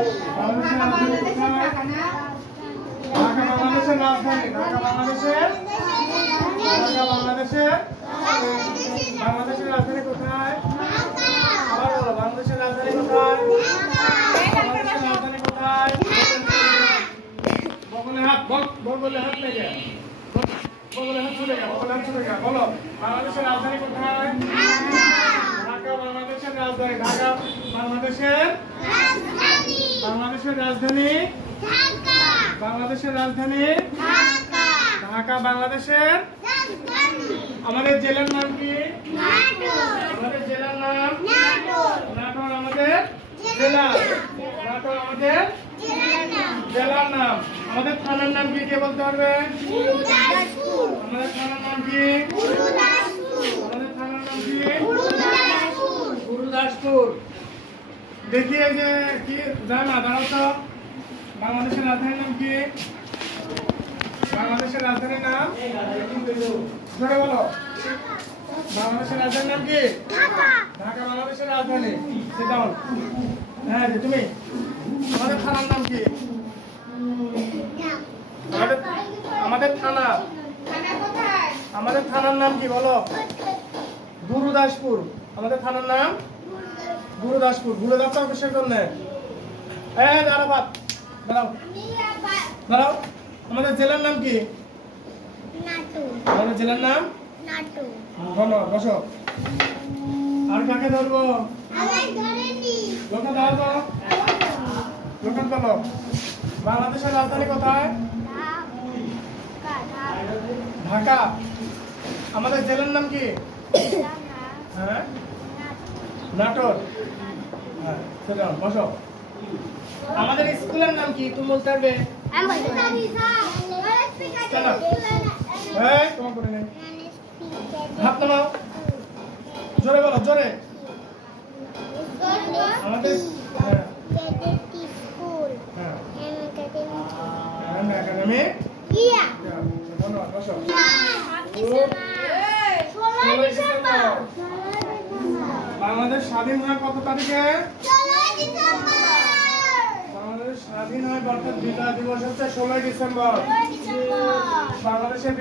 বাংলাদেশের রাজধানী ঢাকা বাংলাদেশের রাজধানী কোথায়? আবার বলো, বাংলাদেশের রাজধানী কোথায়? বাংলাদেশের রাজধানী কোথায়? বগলে হাত বগলে হাত লেগে বগলে হাত ছুটে গেল বলো, বাংলাদেশের রাজধানী কোথায়? ঢাকা বাংলাদেশের রাজধানী ঢাকা বাংলাদেশের রাজধানী বাংলাদেশের রাজধানী ঢাকা বাংলাদেশের আমাদের জেলার নাম কি? আমাদের জেলার নাম নাটোর। আমাদের জেলা নাটোর আমাদের জেলার নাম। আমাদের থানার নাম কি কে বলতে পারবে? আমাদের থানার নাম কি? আমাদের থানার নাম কি? গুরুদাসপুর। দেখি এই যে কি জানা দাঁড়াও তো, বাংলাদেশের রাজধানীর নাম কি? বাংলাদেশের রাজধানীর নাম ধরে বলো, বাংলাদেশের রাজধানীর নাম কি? ঢাকা বাংলাদেশের রাজধানী। সেটা হ্যাঁ যে তুমি আমাদের থানার নাম কি? আমাদের থানার নাম কি বলো? গুরুদাসপুর। আমাদের থানার নাম গুরুদাসপুর। ভুলে যাচ্ছ কিসের জন্য? দাঁড়াও। আমাদের জেলার নাম কি? আমাদের জেলার নাম বসো। আর কাকে ধরবো? লোকে দাঁড়াবো। লোকে বলো, বাংলাদেশের রাজধানী কোথায়? ঢাকা। আমাদের জেলার নাম কি? হ্যাঁ নাটোর। হ্যাঁ সেটা বসো। আমাদের স্কুলের নাম কি তুমি বলতে পারবে? হাত নামাও, জোরে বলো, জোরে। আমাদের একাডেমি। বাংলাদেশ স্বাধীন হয় কত তারিখে? বাংলাদেশ স্বাধীন হয় অর্থাৎ বিজয় দিবস হচ্ছে 16 ডিসেম্বর। বাংলাদেশের